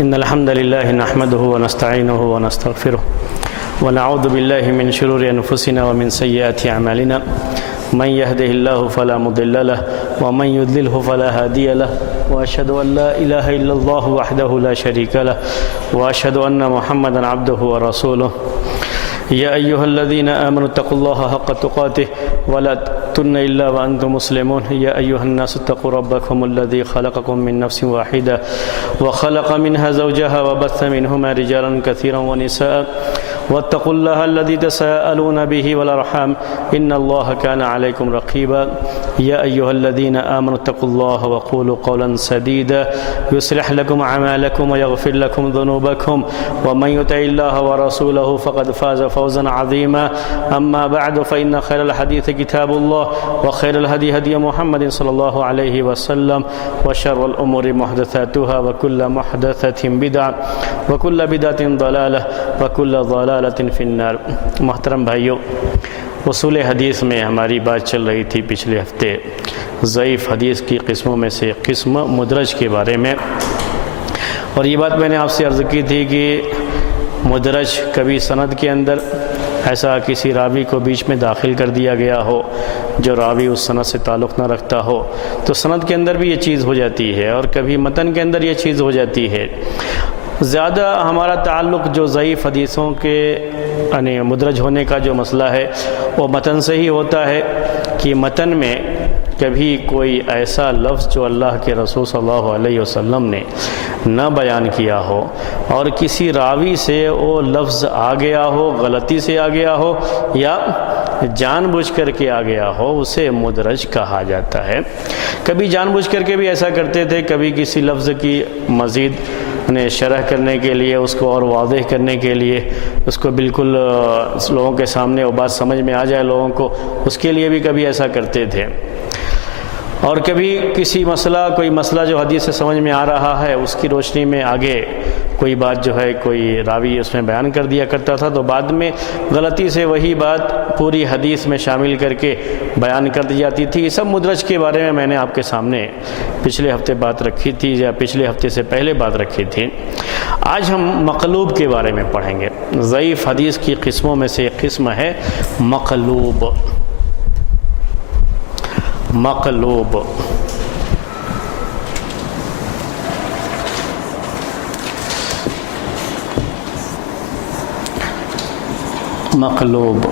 إن الحمد لله نحمده ونستعينه ونستغفره ونعوذ بالله من شرور أنفسنا ومن سيئات أعمالنا من يهده الله فلا مضل له ومن يضلله فلا هادي له وأشهد أن لا إله إلا الله وحده لا شريك له وأشهد أن محمدا عبده ورسوله يا أيها الذين آمنوا اتقوا الله حق تقاته ولا تموتن إلا وأنتم مسلمون يا أيها الناس اتقوا ربكم الذي خلقكم من نفس واحدة وخلق منها زوجها وبث منهما رجالا كثيرا ونساء واتقوا الله الذي تساءلون به والأرحام إن الله كان عليكم رقيبا يا أيها الذين آمنوا اتقوا الله وقولوا قولا سديدا يصلح لكم أعمالكم ويغفر لكم ذنوبكم ومن يطع الله ورسوله فقد فاز فوزا عظيما أما بعد فإن خير الحديث كتاب الله وخير الهدي هدي محمد صلى الله عليه وسلم وشر الأمور محدثاتها وكل محدثة بدعة وكل بدعة ضلالة وكل ضلالة فی النار۔ محترم بھائیو، اصول حدیث میں ہماری بات چل رہی تھی پچھلے ہفتے ضعیف حدیث کی قسموں میں سے قسم مدرج کے بارے میں، اور یہ بات میں نے آپ سے عرض کی تھی کہ مدرج کبھی سند کے اندر ایسا کسی راوی کو بیچ میں داخل کر دیا گیا ہو جو راوی اس سند سے تعلق نہ رکھتا ہو تو سند کے اندر بھی یہ چیز ہو جاتی ہے، اور کبھی متن کے اندر یہ چیز ہو جاتی ہے۔ زیادہ ہمارا تعلق جو ضعیف حدیثوں کے یعنی مدرج ہونے کا جو مسئلہ ہے وہ متن سے ہی ہوتا ہے کہ متن میں کبھی کوئی ایسا لفظ جو اللہ کے رسول صلی اللہ علیہ وسلم نے نہ بیان کیا ہو اور کسی راوی سے وہ لفظ آ گیا ہو، غلطی سے آ گیا ہو یا جان بوجھ کر کے آ گیا ہو، اسے مدرج کہا جاتا ہے۔ کبھی جان بوجھ کر کے بھی ایسا کرتے تھے، کبھی کسی لفظ کی مزید شرح کرنے کے لیے، اس کو اور واضح کرنے کے لیے، اس کو بالکل لوگوں کے سامنے وہ بات سمجھ میں آ جائے لوگوں کو، اس کے لیے بھی کبھی ایسا کرتے تھے۔ اور کبھی کسی کوئی مسئلہ جو حدیث سے سمجھ میں آ رہا ہے اس کی روشنی میں آگے کوئی بات جو ہے کوئی راوی اس میں بیان کر دیا کرتا تھا، تو بعد میں غلطی سے وہی بات پوری حدیث میں شامل کر کے بیان کر دی جاتی تھی۔ یہ سب مدرج کے بارے میں نے آپ کے سامنے پچھلے ہفتے بات رکھی تھی یا پچھلے ہفتے سے پہلے بات رکھی تھی۔ آج ہم مقلوب کے بارے میں پڑھیں گے۔ ضعیف حدیث کی قسموں میں سے ایک قسم ہے مقلوب۔ مقلوب مقلوب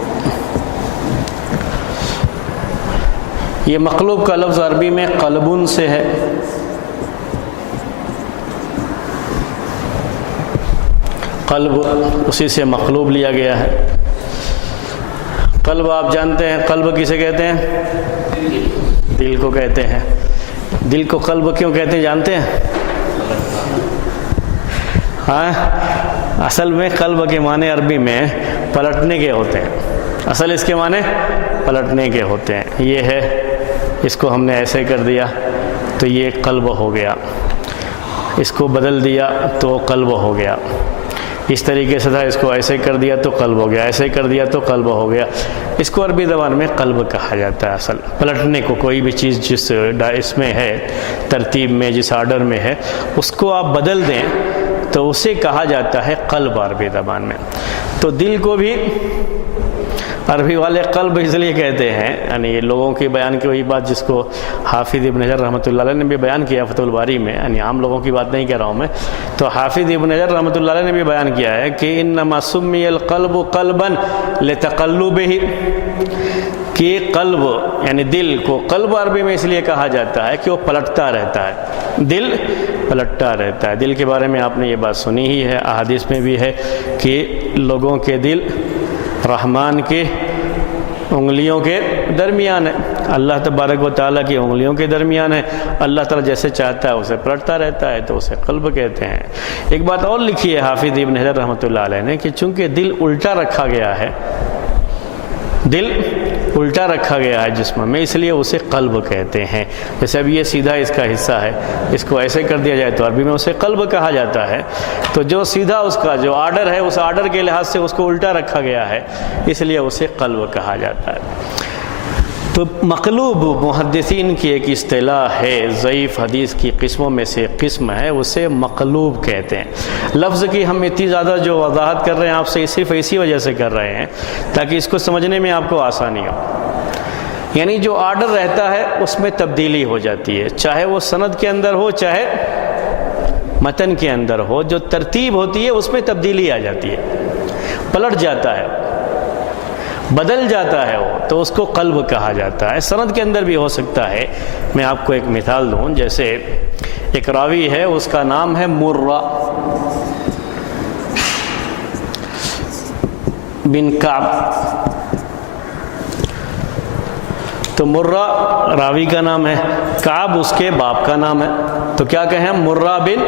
یہ مقلوب کا لفظ عربی میں قلبن سے ہے۔ قلب اسی سے مقلوب لیا گیا ہے۔ قلب آپ جانتے ہیں، قلب کسے کہتے ہیں؟ دل کو کہتے ہیں۔ دل کو قلب کیوں کہتے ہیں جانتے ہیں؟ ہاں، اصل میں قلب کے معنی عربی میں پلٹنے کے ہوتے ہیں۔ اصل اس کے معنی پلٹنے کے ہوتے ہیں۔ یہ ہے، اس کو ہم نے ایسے کر دیا تو یہ قلب ہو گیا، اس کو بدل دیا تو قلب ہو گیا، اس طریقے سے تھا، اس کو ایسے کر دیا تو قلب ہو گیا، ایسے کر دیا تو قلب ہو گیا۔ اس کو عربی زبان میں قلب کہا جاتا ہے۔ اصل پلٹنے کو، کوئی بھی چیز جس اس میں ہے، ترتیب میں، جس آرڈر میں ہے، اس کو آپ بدل دیں تو اسے کہا جاتا ہے قلب عربی زبان میں۔ تو دل کو بھی عربی والے قلب اس لیے کہتے ہیں، یعنی یہ لوگوں کی بیان کی وہی بات جس کو حافظ ابن حجر رحمۃ اللہ علیہ نے بھی بیان کیا فتح الباری میں، یعنی عام لوگوں کی بات نہیں کہہ رہا ہوں میں، تو حافظ ابن حجر رحمۃ اللہ علیہ نے بھی بیان کیا ہے کہ انما سمی القلب قلبا لتقلبہ، کہ قلب یعنی دل کو قلب عربی میں اس لیے کہا جاتا ہے کہ وہ پلٹتا رہتا ہے، دل پلٹتا رہتا ہے۔ دل کے بارے میں آپ نے یہ بات سنی ہی ہے، احادیث میں بھی ہے کہ لوگوں کے دل رحمان کے انگلیوں کے درمیان ہے، اللہ تبارک و تعالیٰ کی انگلیوں کے درمیان ہے، اللہ تعالیٰ جیسے چاہتا ہے اسے پلٹتا رہتا ہے تو اسے قلب کہتے ہیں۔ ایک بات اور لکھی ہے حافظ ابن حجر رحمۃ اللہ علیہ نے کہ چونکہ دل الٹا رکھا گیا ہے، دل الٹا رکھا گیا ہے جسم میں، اس لیے اسے قلب کہتے ہیں۔ جیسے اب یہ سیدھا اس کا حصہ ہے، اس کو ایسے کر دیا جائے تو عربی میں اسے قلب کہا جاتا ہے۔ تو جو سیدھا اس کا جو آرڈر ہے، اس آرڈر کے لحاظ سے اس کو الٹا رکھا گیا ہے، اس لیے اسے قلب کہا جاتا ہے۔ تو مقلوب محدثین کی ایک اصطلاح ہے، ضعیف حدیث کی قسموں میں سے قسم ہے، اسے مقلوب کہتے ہیں۔ لفظ کی ہم اتنی زیادہ جو وضاحت کر رہے ہیں آپ سے صرف اسی وجہ سے کر رہے ہیں تاکہ اس کو سمجھنے میں آپ کو آسانی ہو۔ یعنی جو آرڈر رہتا ہے اس میں تبدیلی ہو جاتی ہے، چاہے وہ سند کے اندر ہو چاہے متن کے اندر ہو، جو ترتیب ہوتی ہے اس میں تبدیلی آ جاتی ہے، پلٹ جاتا ہے، بدل جاتا ہے وہ، تو اس کو قلب کہا جاتا ہے۔ سند کے اندر بھی ہو سکتا ہے۔ میں آپ کو ایک مثال دوں، جیسے ایک راوی ہے، اس کا نام ہے مرہ بن کعب، تو مرہ راوی کا نام ہے، کعب اس کے باپ کا نام ہے، تو کیا کہیں؟ مرہ بن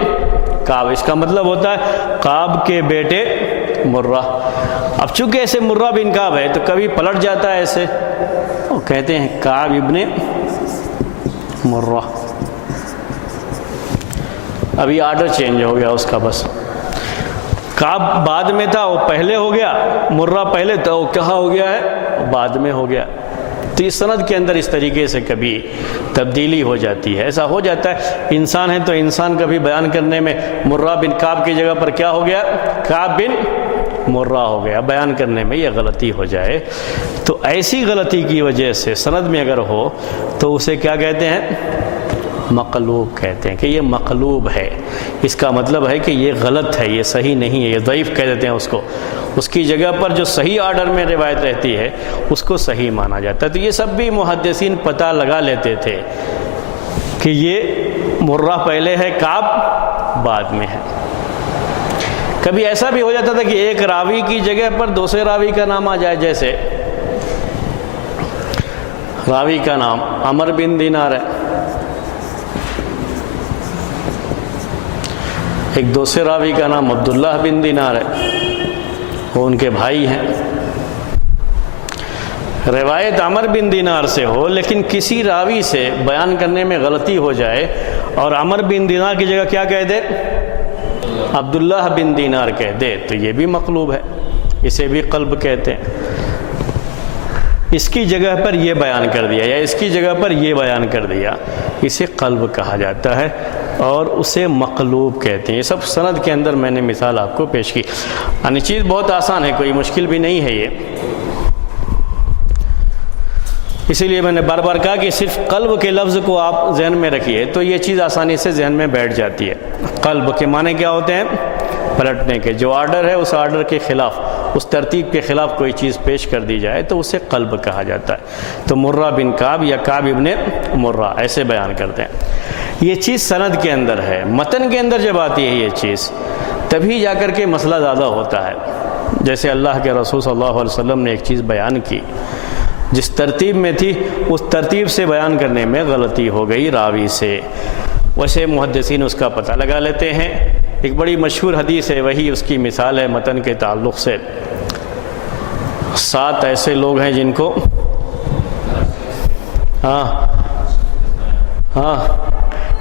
کعب۔ اس کا مطلب ہوتا ہے کعب کے بیٹے مرہ۔ اب چونکہ ایسے مرہ بن کعب ہے تو کبھی پلٹ جاتا ہے ایسے، وہ کہتے ہیں کعب ابن مرہ۔ ابھی آرڈر چینج ہو گیا اس کا، بس کعب بعد میں تھا وہ پہلے ہو گیا، مرہ پہلے تھا وہ کہاں ہو گیا ہے، بعد میں ہو گیا۔ تو اس سند کے اندر اس طریقے سے کبھی تبدیلی ہو جاتی ہے، ایسا ہو جاتا ہے۔ انسان ہے تو انسان کبھی بیان کرنے میں مرہ بن کعب کی جگہ پر کیا ہو گیا، کعب بن مرہ ہو گیا، بیان کرنے میں یہ غلطی ہو جائے۔ تو ایسی غلطی کی وجہ سے سند میں اگر ہو تو اسے کیا کہتے ہیں؟ مقلوب کہتے ہیں، کہ یہ مقلوب ہے۔ اس کا مطلب ہے کہ یہ غلط ہے، یہ صحیح نہیں ہے، یہ ضعیف کہہ دیتے ہیں اس کو۔ اس کی جگہ پر جو صحیح آرڈر میں روایت رہتی ہے اس کو صحیح مانا جاتا ہے۔ تو یہ سب بھی محدثین پتہ لگا لیتے تھے کہ یہ مرہ پہلے ہے، کعب بعد میں ہے۔ کبھی ایسا بھی ہو جاتا تھا کہ ایک راوی کی جگہ پر دوسرے راوی کا نام آ جائے، جیسے راوی کا نام عمر بن دینار ہے، ایک دوسرے راوی کا نام عبداللہ بن دینار ہے، وہ ان کے بھائی ہیں۔ روایت عمر بن دینار سے ہو لیکن کسی راوی سے بیان کرنے میں غلطی ہو جائے اور عمر بن دینار کی جگہ کیا کہہ دے، عبداللہ بن دینار کہہ دے، تو یہ بھی مقلوب ہے، اسے بھی قلب کہتے ہیں۔ اس کی جگہ پر یہ بیان کر دیا یا اس کی جگہ پر یہ بیان کر دیا، اسے قلب کہا جاتا ہے اور اسے مقلوب کہتے ہیں۔ یہ سب سند کے اندر میں نے مثال آپ کو پیش کی۔ یعنی چیز بہت آسان ہے، کوئی مشکل بھی نہیں ہے یہ۔ اسی لیے میں نے بار بار کہا کہ صرف قلب کے لفظ کو آپ ذہن میں رکھیے تو یہ چیز آسانی سے ذہن میں بیٹھ جاتی ہے۔ قلب کے معنی کیا ہوتے ہیں؟ پلٹنے کے۔ جو آرڈر ہے اس آرڈر کے خلاف، اس ترتیب کے خلاف کوئی چیز پیش کر دی جائے تو اسے قلب کہا جاتا ہے۔ تو مرہ بن کعب یا کعب ابن مرہ ایسے بیان کرتے ہیں۔ یہ چیز سند کے اندر ہے۔ متن کے اندر جب آتی ہے یہ چیز تبھی جا کر کے مسئلہ زیادہ ہوتا ہے۔ جیسے اللہ کے رسول صلی اللہ علیہ وسلم نے ایک چیز بیان کی، جس ترتیب میں تھی اس ترتیب سے بیان کرنے میں غلطی ہو گئی راوی سے، ویسے محدثین اس کا پتہ لگا لیتے ہیں۔ ایک بڑی مشہور حدیث ہے، وہی اس کی مثال ہے متن کے تعلق سے۔ 7 ایسے لوگ ہیں جن کو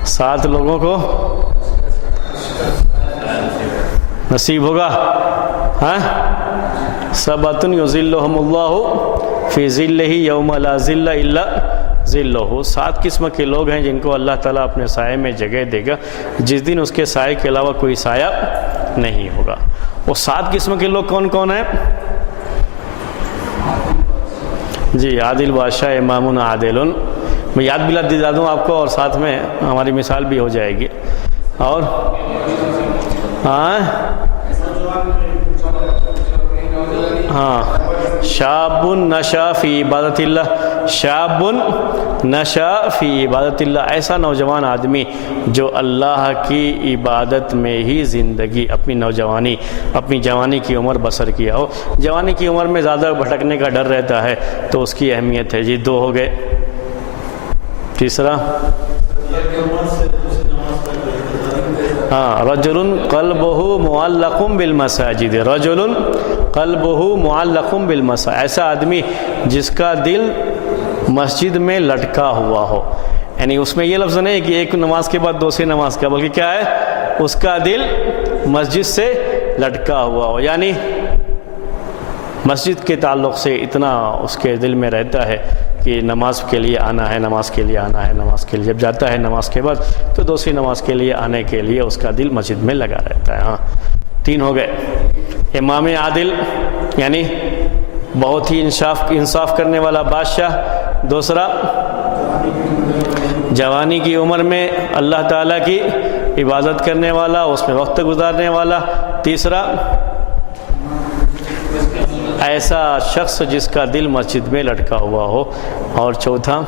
7 لوگوں کو نصیب ہوگا، سبعۃ یظلھم اللہ فی ظلہ یوم لا ظل الا ظلہ۔ 7 قسم کے لوگ ہیں جن کو اللہ تعالیٰ اپنے سائے میں جگہ دے گا جس دن اس کے سائے کے علاوہ کوئی سایہ نہیں ہوگا۔ وہ 7 قسم کے لوگ کون کون ہیں؟ جی، عادل بادشاہ، امام عادل۔ میں یاد بھی دلا دوں آپ کو اور ساتھ میں ہماری مثال بھی ہو جائے گی۔ اور شاب نشا فی عبادت اللہ، شاب نشا فی عبادت اللہ، ایسا نوجوان آدمی جو اللہ کی عبادت میں ہی زندگی، اپنی جوانی کی عمر بسر کیا ہو۔ جوانی کی عمر میں زیادہ بھٹکنے کا ڈر رہتا ہے تو اس کی اہمیت ہے۔ جی 2 ہو گئے۔ تیسرا رجل قلبہ معلق بالمساجد، رجل قلبہ معلق بالمساجد، ایسا آدمی جس کا دل مسجد میں لٹکا ہوا ہو۔ یعنی اس میں یہ لفظ نہیں کہ ایک نماز کے بعد دوسری نماز کا، بلکہ کیا ہے، اس کا دل مسجد سے لٹکا ہوا ہو۔ یعنی مسجد کے تعلق سے اتنا اس کے دل میں رہتا ہے کہ نماز کے لیے آنا ہے، نماز کے لیے آنا ہے، نماز کے لیے جب جاتا ہے نماز کے بعد تو دوسری نماز کے لیے آنے کے لیے اس کا دل مسجد میں لگا رہتا ہے۔ ہاں 3 ہو گئے۔ امام عادل یعنی بہت ہی انصاف کرنے والا بادشاہ، دوسرا جوانی کی عمر میں اللہ تعالیٰ کی عبادت کرنے والا، اس میں وقت گزارنے والا، تیسرا ایسا شخص جس کا دل مسجد میں لٹکا ہوا ہو، اور چوتھا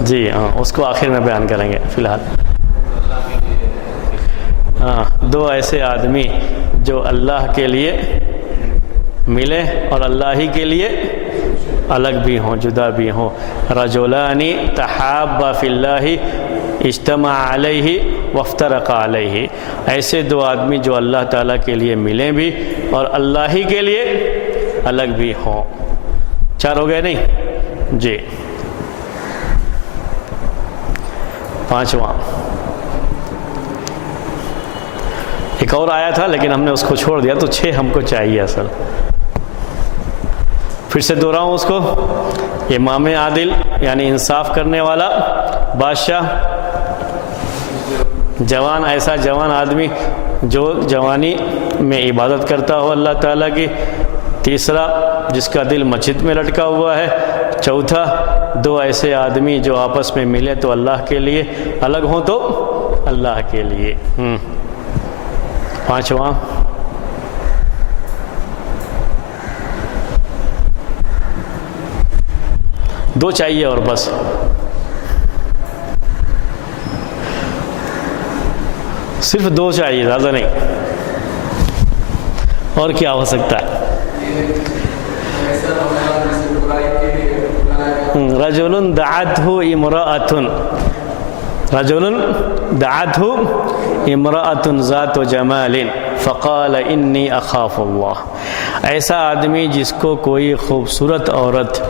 جی ہاں اس کو آخر میں بیان کریں گے فی الحال۔ ہاں 2 ایسے آدمی جو اللہ کے لیے ملے اور اللہ ہی کے لیے الگ بھی ہوں، جدا بھی ہوں۔ رجلان تحابا فی اللہ اجتمع علیہ وافترقا علیہ، ایسے 2 آدمی جو اللہ تعالیٰ کے لیے ملیں بھی اور اللہ ہی کے لیے الگ بھی ہوں۔ 4 ہو گئے نہیں جی۔ 5واں ایک اور آیا تھا لیکن ہم نے اس کو چھوڑ دیا، تو 6 ہم کو چاہیے اصل۔ پھر سے دوہراؤں اس کو، امام عادل یعنی انصاف کرنے والا بادشاہ، جوان ایسا جوان آدمی جو جوانی میں عبادت کرتا ہو اللہ تعالیٰ کی، تیسرا جس کا دل مسجد میں لٹکا ہوا ہے، چوتھا 2 ایسے آدمی جو آپس میں ملے تو اللہ کے لیے، الگ ہوں تو اللہ کے لیے۔ 5واں دو چاہیے اور بس۔ صرف 2 چاہیے، زیادہ نہیں۔ اور کیا ہو سکتا ہے؟ رجل دعته امرأة ذات جمال فقال انی اخاف اللہ، ایسا آدمی جس کو کوئی خوبصورت عورت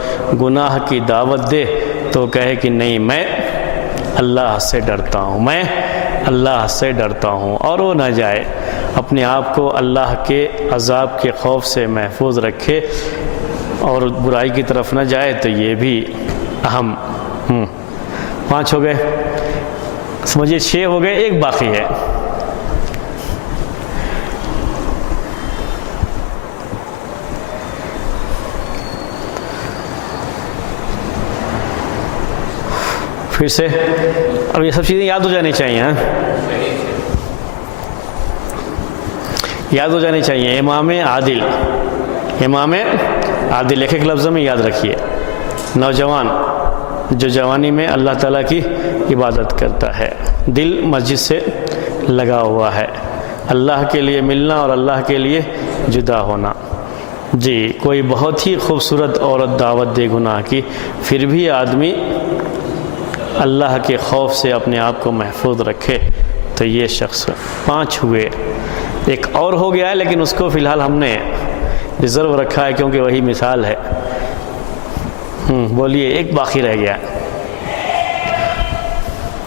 گناہ کی دعوت دے تو کہے کہ نہیں میں اللہ سے ڈرتا ہوں، میں اللہ سے ڈرتا ہوں، اور وہ نہ جائے اپنے آپ کو اللہ کے عذاب کے خوف سے محفوظ رکھے اور برائی کی طرف نہ جائے، تو یہ بھی اہم۔ 5 ہو گئے، سمجھیے 6 ہو گئے، 1 باقی ہے۔ پھر سے اب یہ سب چیزیں یاد ہو جانی چاہیے، یاد ہو جانی چاہیے۔ امام عادل، امام عادل ایک لفظ میں یاد رکھیے۔ نوجوان جو جوانی میں اللہ تعالیٰ کی عبادت کرتا ہے، دل مسجد سے لگا ہوا ہے، اللہ کے لیے ملنا اور اللہ کے لیے جدا ہونا۔ جی کوئی بہت ہی خوبصورت عورت دعوت دے گناہ کی، پھر بھی آدمی اللہ کے خوف سے اپنے آپ کو محفوظ رکھے، تو یہ شخص۔ 5 ہوئے، ایک اور ہو گیا ہے لیکن اس کو فی الحال ہم نے ریزرو رکھا ہے کیونکہ وہی مثال ہے۔ بولیے، ایک باقی رہ گیا۔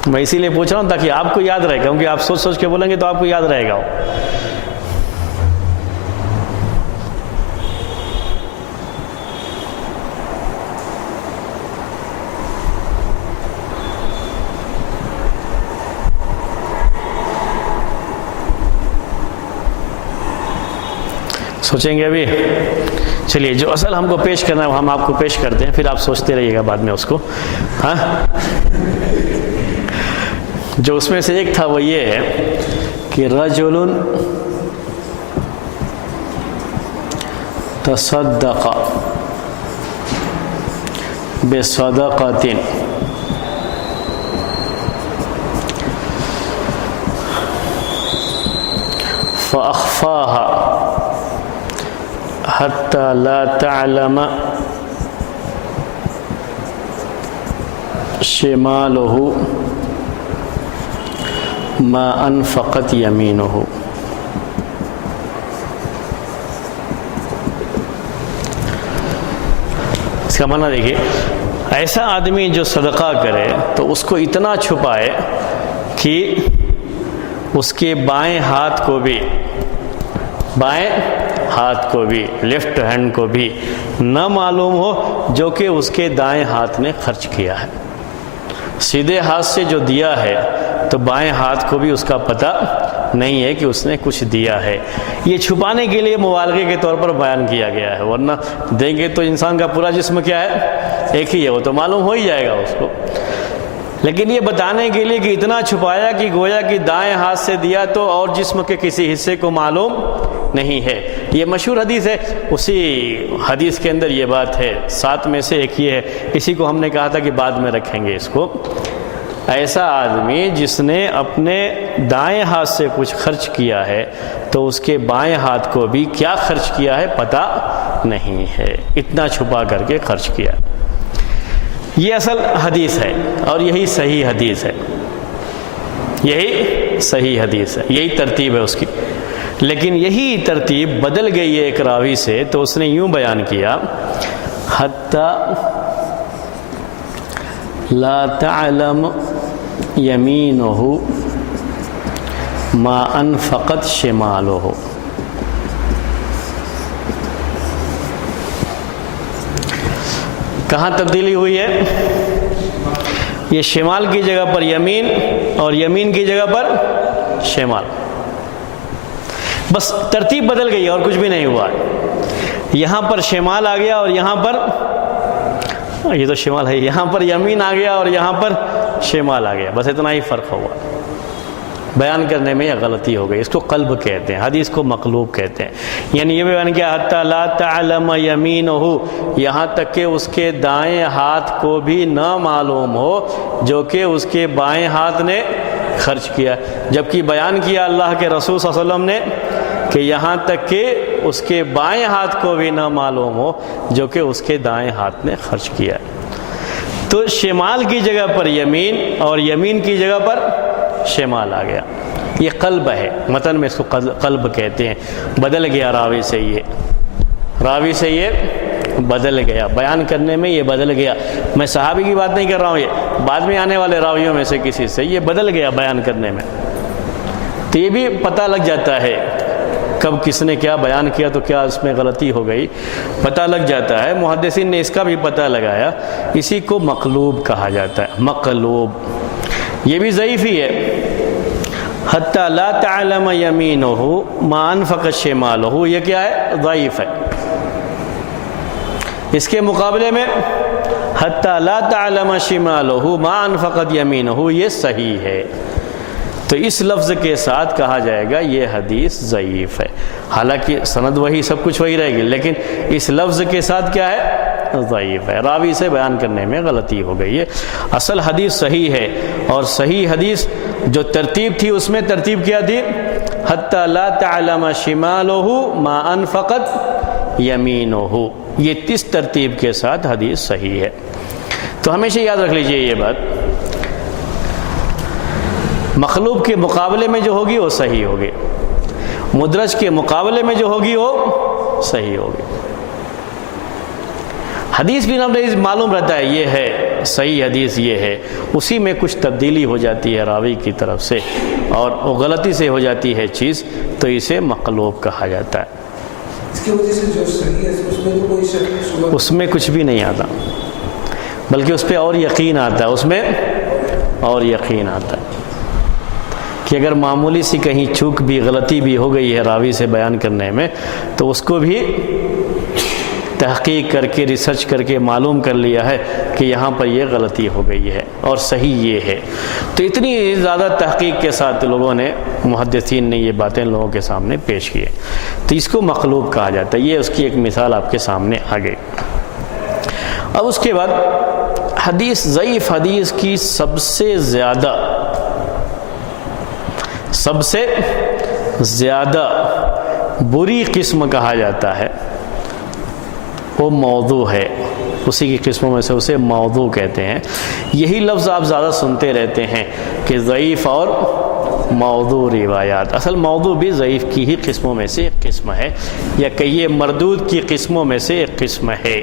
میں اسی لیے پوچھ رہا ہوں تاکہ آپ کو یاد رہے گا، کیونکہ آپ سوچ سوچ کے بولیں گے تو آپ کو یاد رہے گا۔ سوچیں گے ابھی؟ چلیے، جو اصل ہم کو پیش کرنا ہے وہ ہم آپ کو پیش کرتے ہیں، پھر آپ سوچتے رہیے گا بعد میں اس کو۔ ہاں جو اس میں سے ایک تھا وہ یہ ہے کہ رجل تصدق بصدقۃ فأخفاها حتى لا تعلم شماله ما انفقت يمينه۔ اس کا معنی دیکھیے، ایسا آدمی جو صدقہ کرے تو اس کو اتنا چھپائے کہ اس کے بائیں ہاتھ کو بھی لیفٹ ہینڈ کو بھی نہ معلوم ہو جو کہ اس کے دائیں ہاتھ نے خرچ کیا ہے۔ سیدھے ہاتھ سے جو دیا ہے تو بائیں ہاتھ کو بھی اس کا پتہ نہیں ہے کہ اس نے کچھ دیا ہے۔ یہ چھپانے کے لیے مبالغے کے طور پر بیان کیا گیا ہے، ورنہ دیں گے تو انسان کا پورا جسم کیا ہے؟ ایک ہی ہے، وہ تو معلوم ہو ہی جائے گا اس کو۔ لیکن یہ بتانے کے لیے کہ اتنا چھپایا کہ گویا کہ دائیں ہاتھ سے دیا تو اور جسم کے کسی حصے کو معلوم نہیں ہے۔ یہ مشہور حدیث ہے، اسی حدیث کے اندر یہ بات ہے۔ 7 میں سے ایک یہ ہے، اسی کو ہم نے کہا تھا کہ بعد میں رکھیں گے اس کو۔ ایسا آدمی جس نے اپنے دائیں ہاتھ سے کچھ خرچ کیا ہے تو اس کے بائیں ہاتھ کو بھی کیا خرچ کیا ہے پتہ نہیں ہے، اتنا چھپا کر کے خرچ کیا۔ یہ اصل حدیث ہے اور یہی صحیح حدیث ہے، یہی صحیح حدیث ہے، یہی ترتیب ہے اس کی۔ لیکن یہی ترتیب بدل گئی ہے ایک راوی سے، تو اس نے یوں بیان کیا، حتی لا تعلم یمینہ ما انفقت شمالہ۔ کہاں تبدیلی ہوئی ہے؟ یہ شمال کی جگہ پر یمین اور یمین کی جگہ پر شمال، بس ترتیب بدل گئی اور کچھ بھی نہیں ہوا۔ یہاں پر شمال آ گیا اور یہاں پر، یہ تو شمال ہے، یہاں پر یمین آ گیا اور یہاں پر شمال آ گیا، بس اتنا ہی فرق ہوا۔ بیان کرنے میں یہ غلطی ہو گئی، اس کو قلب کہتے ہیں، حدیث کو مقلوب کہتے ہیں۔ یعنی یہ بیان کیا، حتی لا تعلم یمینہ، یہاں تک کہ اس کے دائیں ہاتھ کو بھی نہ معلوم ہو جو کہ اس کے بائیں ہاتھ نے خرچ کیا، جبکہ بیان کیا اللہ کے رسول صلی اللہ علیہ وسلم نے کہ یہاں تک کہ اس کے بائیں ہاتھ کو بھی نہ معلوم ہو جو کہ اس کے دائیں ہاتھ نے خرچ کیا۔ تو شمال کی جگہ پر یمین اور یمین کی جگہ پر شمال آ گیا، یہ قلب ہے، متن میں اس کو قلب کہتے ہیں۔ بدل گیا راوی سے یہ بدل گیا، بیان کرنے میں یہ بدل گیا۔ میں صحابی کی بات نہیں کر رہا ہوں، یہ بعد میں آنے والے راویوں میں سے کسی سے یہ بدل گیا بیان کرنے میں۔ تو یہ بھی پتہ لگ جاتا ہے کب کس نے کیا بیان کیا تو کیا اس میں غلطی ہو گئی، پتہ لگ جاتا ہے۔ محدثین نے اس کا بھی پتہ لگایا، اسی کو مقلوب کہا جاتا ہے، مقلوب۔ یہ بھی ضعیف ہی ہے، حتی لا تعلم یمینہ ما انفقت شمالہ، یہ کیا ہے؟ ضعیف ہے۔ اس کے مقابلے میں حتی لا تعلم شمالہ ما انفقت یمینہ، یہ صحیح ہے۔ تو اس لفظ کے ساتھ کہا جائے گا یہ حدیث ضعیف ہے، حالانکہ سند وہی، سب کچھ وہی رہے گی، لیکن اس لفظ کے ساتھ کیا ہے؟ ضعیف ہے، راوی سے بیان کرنے میں غلطی ہو گئی ہے۔ اصل حدیث صحیح ہے، اور صحیح حدیث جو ترتیب تھی اس میں ترتیب کیا تھی؟ حتی لا تعلم شمالہ ما انفقت یمینہ، یہ اس ترتیب کے ساتھ حدیث صحیح ہے۔ تو ہمیشہ یاد رکھ لیجئے یہ بات، مخلوق کے مقابلے میں جو ہوگی وہ صحیح ہوگی، مدرج کے مقابلے میں جو ہوگی وہ صحیح ہوگی۔ حدیث بھی معلوم رہتا ہے یہ ہے صحیح حدیث، یہ ہے، اسی میں کچھ تبدیلی ہو جاتی ہے راوی کی طرف سے اور وہ غلطی سے ہو جاتی ہے چیز، تو اسے مقلوب کہا جاتا ہے۔ اس کی وجہ سے جو صحیح ہے اس میں تو کوئی شک، اس میں کچھ بھی نہیں آتا، بلکہ اس پہ اور یقین آتا ہے، اس میں اور یقین آتا ہے کہ اگر معمولی سی کہیں چوک بھی، غلطی بھی ہو گئی ہے راوی سے بیان کرنے میں، تو اس کو بھی تحقیق کر کے، ریسرچ کر کے معلوم کر لیا ہے کہ یہاں پر یہ غلطی ہو گئی ہے اور صحیح یہ ہے۔ تو اتنی زیادہ تحقیق کے ساتھ لوگوں نے، محدثین نے یہ باتیں لوگوں کے سامنے پیش کی ہے، تو اس کو مقلوب کہا جاتا ہے۔ یہ اس کی ایک مثال آپ کے سامنے آ گئی۔ اب اس کے بعد حدیث، ضعیف حدیث کی سب سے زیادہ بری قسم کہا جاتا ہے وہ موضوع ہے، اسی کی قسموں میں سے اسے موضوع کہتے ہیں۔ یہی لفظ آپ زیادہ سنتے رہتے ہیں کہ ضعیف اور موضوع روایات، اصل موضوع بھی ضعیف کی ہی قسموں میں سے ایک قسم ہے، یا کہیے مردود کی قسموں میں سے ایک قسم ہے۔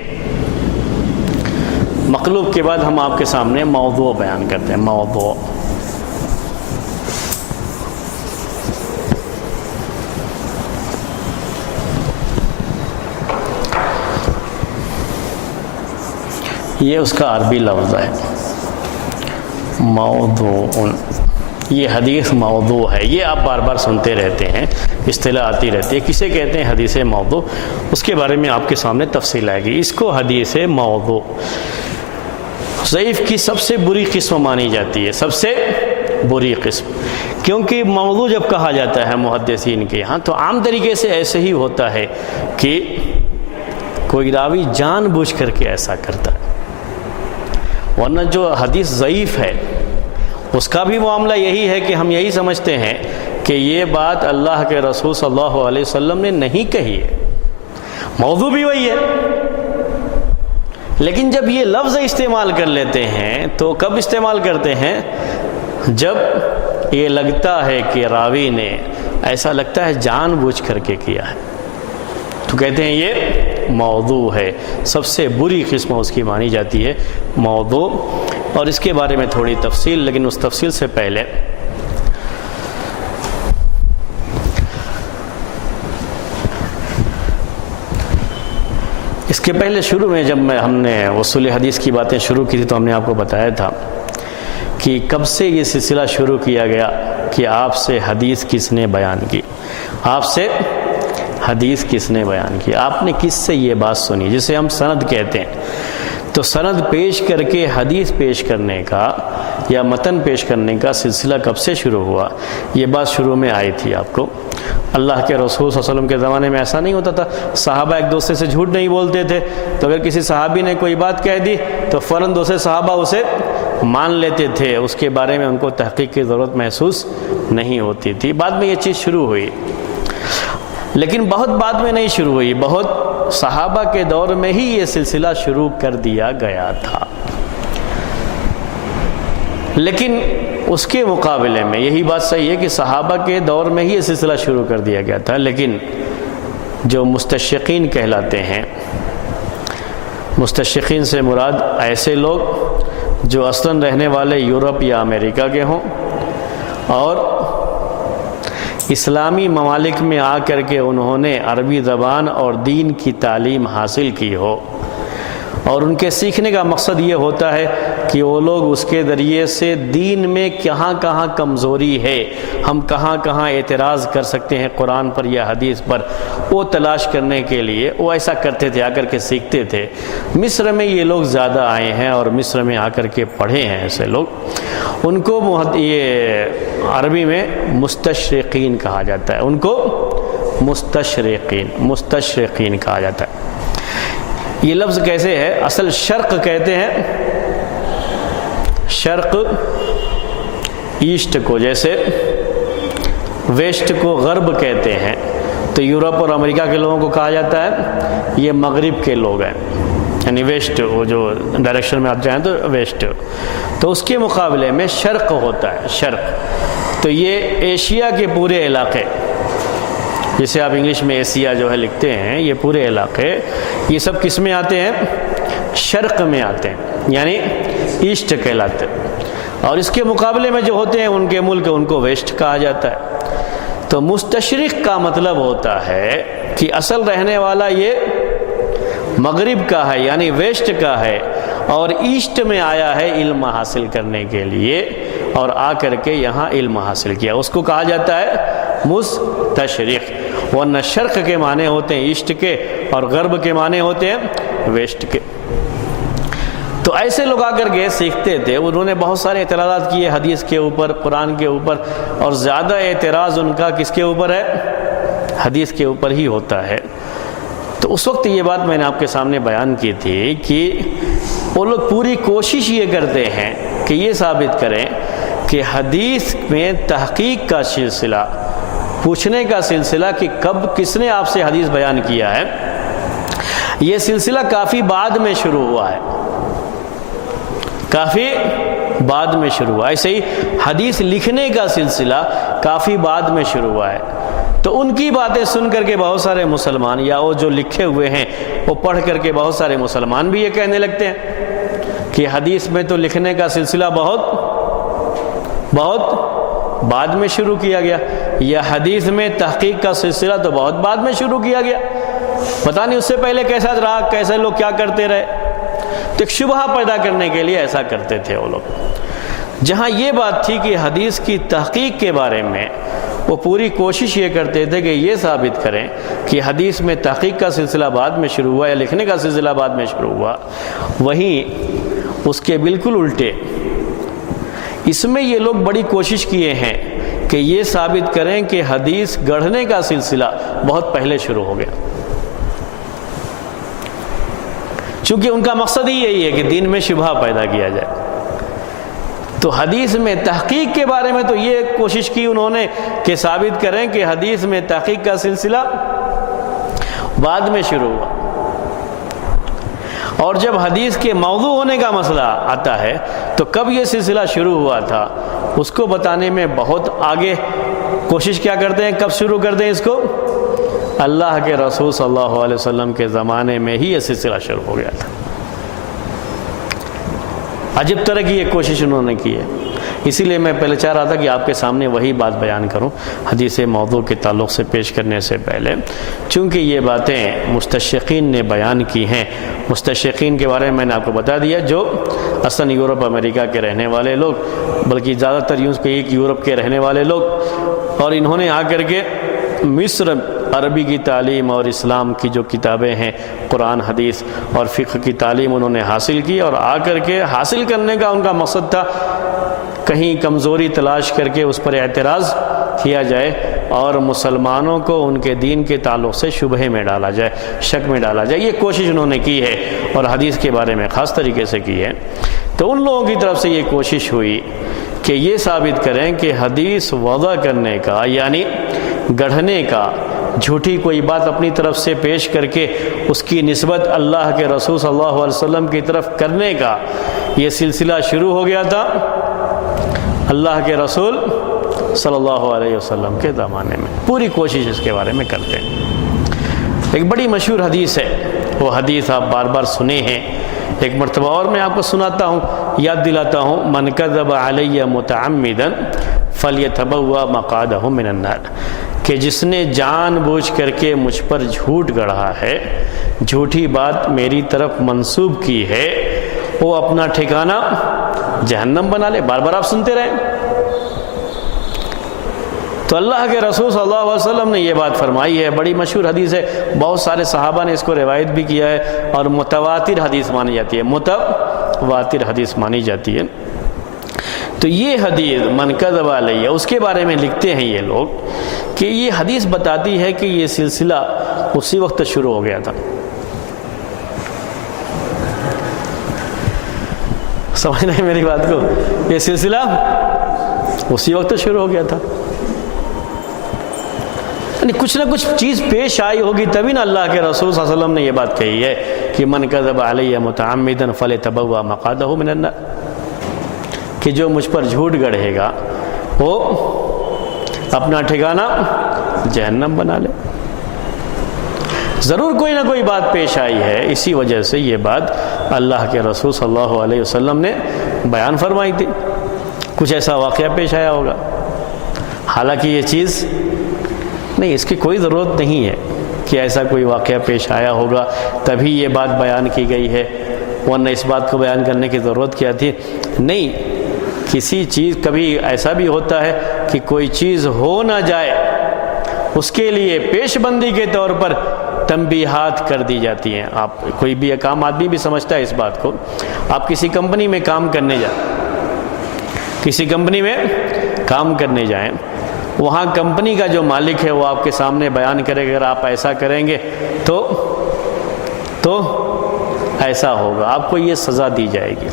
مقلوب کے بعد ہم آپ کے سامنے موضوع بیان کرتے ہیں۔ موضوع یہ اس کا عربی لفظ ہے موضوع. یہ حدیث موضوع ہے. یہ آپ بار بار سنتے رہتے ہیں, اصطلاح آتی رہتی ہے. کسے کہتے ہیں حدیث موضوع, اس کے بارے میں آپ کے سامنے تفصیل آئے گی. اس کو حدیث موضوع ضعیف کی سب سے بری قسم مانی جاتی ہے, سب سے بری قسم. کیونکہ موضوع جب کہا جاتا ہے محدثین کے یہاں تو عام طریقے سے ایسے ہی ہوتا ہے کہ کوئی راوی جان بوجھ کر کے ایسا کرتا ہے. ورنہ جو حدیث ضعیف ہے اس کا بھی معاملہ یہی ہے کہ ہم یہی سمجھتے ہیں کہ یہ بات اللہ کے رسول صلی اللہ علیہ وسلم نے نہیں کہی ہے. موضوع بھی وہی ہے, لیکن جب یہ لفظ استعمال کر لیتے ہیں تو کب استعمال کرتے ہیں؟ جب یہ لگتا ہے کہ راوی نے ایسا لگتا ہے جان بوجھ کر کے کیا ہے, تو کہتے ہیں یہ موضوع ہے. سب سے بری قسم اس کی مانی جاتی ہے موضوع. اور اس کے بارے میں تھوڑی تفصیل, لیکن اس تفصیل سے پہلے شروع میں جب ہم نے اصول حدیث کی باتیں شروع کی تھی تو ہم نے آپ کو بتایا تھا کہ کب سے یہ سلسلہ شروع کیا گیا کہ آپ سے حدیث کس نے بیان کی. آپ سے حدیث کس نے بیان کی, آپ نے کس سے یہ بات سنی جسے ہم سند کہتے ہیں. تو سند پیش کر کے حدیث پیش کرنے کا یا متن پیش کرنے کا سلسلہ کب سے شروع ہوا؟ یہ بات شروع میں آئی تھی آپ کو. اللہ کے رسول صلی اللہ علیہ وسلم کے زمانے میں ایسا نہیں ہوتا تھا. صحابہ ایک دوسرے سے جھوٹ نہیں بولتے تھے, تو اگر کسی صحابی نے کوئی بات کہہ دی تو فوراً دوسرے صحابہ اسے مان لیتے تھے, اس کے بارے میں ان کو تحقیق کی ضرورت محسوس نہیں ہوتی تھی. بعد میں یہ چیز شروع ہوئی, لیکن بہت بعد میں نہیں شروع ہوئی, بہت صحابہ کے دور میں ہی یہ سلسلہ شروع کر دیا گیا تھا. لیکن اس کے مقابلے میں یہی بات صحیح ہے کہ صحابہ کے دور میں ہی یہ سلسلہ شروع کر دیا گیا تھا. لیکن جو مستشرقین کہلاتے ہیں, مستشرقین سے مراد ایسے لوگ جو اصلاً رہنے والے یورپ یا امریکہ کے ہوں اور اسلامی ممالک میں آ کر کے انہوں نے عربی زبان اور دین کی تعلیم حاصل کی ہو, اور ان کے سیکھنے کا مقصد یہ ہوتا ہے کہ وہ لوگ اس کے ذریعے سے دین میں کہاں کہاں کمزوری ہے, ہم کہاں کہاں اعتراض کر سکتے ہیں قرآن پر یا حدیث پر, وہ تلاش کرنے کے لیے وہ ایسا کرتے تھے, آ کر کے سیکھتے تھے. مصر میں یہ لوگ زیادہ آئے ہیں اور مصر میں آ کر کے پڑھے ہیں ایسے لوگ. ان کو یہ عربی میں مستشرقین کہا جاتا ہے, ان کو مستشرقین کہا جاتا ہے. یہ لفظ کیسے ہے؟ اصل شرق کہتے ہیں, شرق ایسٹ کو, جیسے ویسٹ کو غرب کہتے ہیں. تو یورپ اور امریکہ کے لوگوں کو کہا جاتا ہے یہ مغرب کے لوگ ہیں, یعنی ویسٹ, وہ جو ڈائریکشن میں آپ جائیں تو ویسٹ. تو اس کے مقابلے میں شرق ہوتا ہے, شرق. تو یہ ایشیا کے پورے علاقے, جسے آپ انگلش میں ایشیا جو ہے لکھتے ہیں, یہ پورے علاقے یہ سب کس میں آتے ہیں؟ شرق میں آتے ہیں, یعنی ایسٹ کہلاتے ہیں. اور اس کے مقابلے میں جو ہوتے ہیں ان کے ملک, ان کو ویسٹ کہا جاتا ہے. تو مستشرق کا مطلب ہوتا ہے کہ اصل رہنے والا یہ مغرب کا ہے, یعنی ویسٹ کا ہے, اور ایسٹ میں آیا ہے علم حاصل کرنے کے لیے, اور آ کر کے یہاں علم حاصل کیا. اس کو کہا جاتا ہے مستشرق. ورنہ شرق کے معنی ہوتے ہیں ایسٹ کے, اور غرب کے معنی ہوتے ہیں ویسٹ کے. تو ایسے لوگ آ کر کے سیکھتے تھے. انہوں نے بہت سارے اعتراضات کیے حدیث کے اوپر, قرآن کے اوپر, اور زیادہ اعتراض ان کا کس کے اوپر ہے؟ حدیث کے اوپر ہی ہوتا ہے. تو اس وقت یہ بات میں نے آپ کے سامنے بیان کی تھی کہ وہ لوگ پوری کوشش یہ کرتے ہیں کہ یہ ثابت کریں کہ حدیث میں تحقیق کا سلسلہ, پوچھنے کا سلسلہ کہ کب کس نے آپ سے حدیث بیان کیا ہے, یہ سلسلہ کافی بعد میں شروع ہوا ہے, کافی بعد میں شروع ہوا. ایسے ہی حدیث لکھنے کا سلسلہ کافی بعد میں شروع ہوا ہے. تو ان کی باتیں سن کر کے بہت سارے مسلمان, یا وہ جو لکھے ہوئے ہیں وہ پڑھ کر کے بہت سارے مسلمان بھی یہ کہنے لگتے ہیں کہ حدیث میں تو لکھنے کا سلسلہ بہت بعد میں شروع کیا گیا, یا حدیث میں تحقیق کا سلسلہ تو بہت بعد میں شروع کیا گیا. پتہ نہیں اس سے پہلے کیسا رہا, کیسے لوگ کیا کرتے رہے. تو ایک شبہ پیدا کرنے کے لیے ایسا کرتے تھے وہ لوگ۔ جہاں یہ بات تھی کہ حدیث کی تحقیق کے بارے میں وہ پوری کوشش یہ کرتے تھے کہ یہ ثابت کریں کہ حدیث میں تحقیق کا سلسلہ بعد میں شروع ہوا یا لکھنے کا سلسلہ بعد میں شروع ہوا، وہیں اس کے بالکل الٹے اس میں یہ لوگ بڑی کوشش کیے ہیں کہ یہ ثابت کریں کہ حدیث گڑھنے کا سلسلہ بہت پہلے شروع ہو گیا، چونکہ ان کا مقصد ہی یہی ہے کہ دین میں شبہ پیدا کیا جائے۔ تو حدیث میں تحقیق کے بارے میں تو یہ کوشش کی انہوں نے کہ ثابت کریں کہ حدیث میں تحقیق کا سلسلہ بعد میں شروع ہوا، اور جب حدیث کے موضوع ہونے کا مسئلہ آتا ہے تو کب یہ سلسلہ شروع ہوا تھا اس کو بتانے میں بہت آگے کوشش کیا کرتے ہیں، کب شروع کرتے ہیں اس کو؟ اللہ کے رسول صلی اللہ علیہ وسلم کے زمانے میں ہی یہ سلسلہ شروع ہو گیا تھا۔ عجیب طرح کی یہ کوشش انہوں نے کی ہے۔ اسی لیے میں پہلے چاہ رہا تھا کہ آپ کے سامنے وہی بات بیان کروں حدیث موضوع کے تعلق سے پیش کرنے سے پہلے، چونکہ یہ باتیں مستشرقین نے بیان کی ہیں۔ مستشرقین کے بارے میں نے آپ کو بتا دیا، جو اصلاً یورپ امریکہ کے رہنے والے لوگ، بلکہ زیادہ تر یوں کہ یورپ کے رہنے والے لوگ، اور انہوں نے آ کر کے مصر عربی کی تعلیم اور اسلام کی جو کتابیں ہیں، قرآن حدیث اور فقہ کی تعلیم انہوں نے حاصل کی، اور آ کر کے حاصل کرنے کا ان کا مقصد تھا کہیں کمزوری تلاش کر کے اس پر اعتراض کیا جائے اور مسلمانوں کو ان کے دین کے تعلق سے شبہے میں ڈالا جائے، شک میں ڈالا جائے۔ یہ کوشش انہوں نے کی ہے اور حدیث کے بارے میں خاص طریقے سے کی ہے۔ تو ان لوگوں کی طرف سے یہ کوشش ہوئی کہ یہ ثابت کریں کہ حدیث وضع کرنے کا یعنی گڑھنے کا، جھوٹی کوئی بات اپنی طرف سے پیش کر کے اس کی نسبت اللہ کے رسول صلی اللہ علیہ وسلم کی طرف کرنے کا یہ سلسلہ شروع ہو گیا تھا اللہ کے رسول صلی اللہ علیہ وسلم کے زمانے میں۔ پوری کوشش اس کے بارے میں کرتے ہیں۔ ایک بڑی مشہور حدیث ہے، وہ حدیث آپ بار بار سنے ہیں، ایک مرتبہ اور میں آپ کو سناتا ہوں، یاد دلاتا ہوں۔ من کذب علی متعمدا فلیتبوأ مقعدہ من النار، کہ جس نے جان بوجھ کر کے مجھ پر جھوٹ گڑھا ہے، جھوٹی بات میری طرف منسوب کی ہے، وہ اپنا ٹھکانہ جہنم بنا لے۔ بار بار آپ سنتے رہیں۔ تو اللہ کے رسول صلی اللہ علیہ وسلم نے یہ بات فرمائی ہے، بڑی مشہور حدیث ہے، بہت سارے صحابہ نے اس کو روایت بھی کیا ہے، اور متواتر حدیث مانی جاتی ہے، متواتر حدیث مانی جاتی ہے۔ تو یہ حدیث من کذب علیہ، اس کے بارے میں لکھتے ہیں یہ لوگ کہ یہ حدیث بتاتی ہے کہ یہ سلسلہ اسی وقت شروع ہو گیا تھا۔ سمجھ رہے ہیں میری بات کو؟ یہ سلسلہ اسی وقت شروع ہو گیا تھا، یعنی کچھ نہ کچھ چیز پیش آئی ہوگی تبھی نا اللہ کے رسول صلی اللہ علیہ وسلم نے یہ بات کہی ہے کہ من کذب علیہ متعمدا فلیتبوأ مقعدہ من النار، کہ جو مجھ پر جھوٹ گڑھے گا وہ اپنا ٹھکانہ جہنم بنا لے۔ ضرور کوئی نہ کوئی بات پیش آئی ہے، اسی وجہ سے یہ بات اللہ کے رسول صلی اللہ علیہ وسلم نے بیان فرمائی تھی۔ کچھ ایسا واقعہ پیش آیا ہوگا، حالانکہ یہ چیز نہیں، اس کی کوئی ضرورت نہیں ہے کہ ایسا کوئی واقعہ پیش آیا ہوگا تبھی یہ بات بیان کی گئی ہے، ورنہ اس بات کو بیان کرنے کی ضرورت کیا تھی؟ نہیں، کسی چیز کبھی ایسا بھی ہوتا ہے کہ کوئی چیز ہو نہ جائے، اس کے لیے پیش بندی کے طور پر تنبیہات کر دی جاتی ہیں۔ آپ کوئی بھی عام آدمی بھی سمجھتا ہے اس بات کو۔ آپ کسی کمپنی میں کام کرنے جائیں، کسی کمپنی میں کام کرنے جائیں، وہاں کمپنی کا جو مالک ہے وہ آپ کے سامنے بیان کرے گا، اگر آپ ایسا کریں گے تو ایسا ہوگا، آپ کو یہ سزا دی جائے گی۔